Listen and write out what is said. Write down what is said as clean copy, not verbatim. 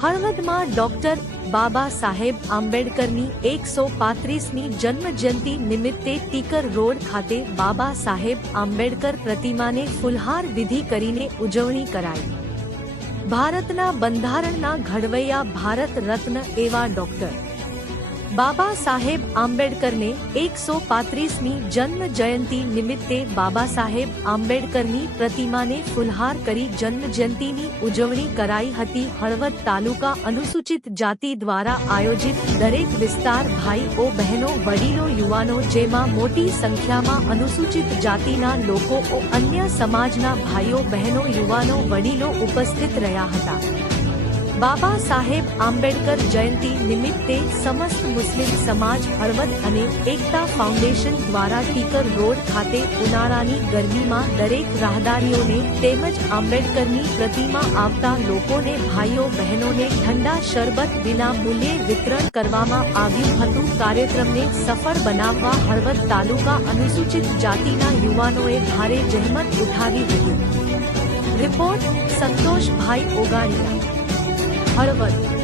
હળવદમાં doctor Baba Saheb આંબેડકરની 135મી જન્મજયંતિ નિમિત્તે ટીકર રોડ ખાતે બાબા સાહેબ આંબેડકર પ્રતિમાને ફુલહાર વિધિ કરીને ઉજવણી કરાઈ। ભારતના બંધારણના ઘડવૈયા ભારત રત્ન એવા ડોક્ટર બાબા સાહેબ આંબેડકરને 135મી જન્મ જયંતિ નિમિત્તે બાબા સાહેબ આંબેડકરની પ્રતિમાને ફુલહાર કરી જન્મજયંતિની ઉજવણી કરાઈ હતી। હળવદ તાલુકા અનુસૂચિત જાતિ દ્વારા આયોજિત દરેક વિસ્તાર ભાઈઓ બહેનો વડીલો યુવાનો જેમાં મોટી સંખ્યામાં અનુસૂચિત જાતિના લોકો અન્ય સમાજના ભાઈઓ બહેનો યુવાનો વડીલો ઉપસ્થિત રહ્યા હતા। બાબા સાહેબ આંબેડકર જયંતિ નિમિત્તે સમસ્ત મુસ્લિમ સમાજ હળવદ અને એકતા ફાઉન્ડેશન દ્વારા ટીકર રોડ ખાતે ઉનાળાની ગરમીમાં દરેક રાહદારીઓને તેમજ આંબેડકરની પ્રતિમા આવતા લોકોને ભાઈઓ બહેનોને ઠંડા શરબત વિના મૂલ્યે વિતરણ કરવામાં આવ્યું હતું। કાર્યક્રમને સફળ બનાવવા હળવદ તાલુકા અનુસૂચિત જાતિના યુવાનોએ ભારે જહેમત ઉઠાવી હતી। રિપોર્ટ સંતોષભાઈ ઓગાણીયા, હળવદ।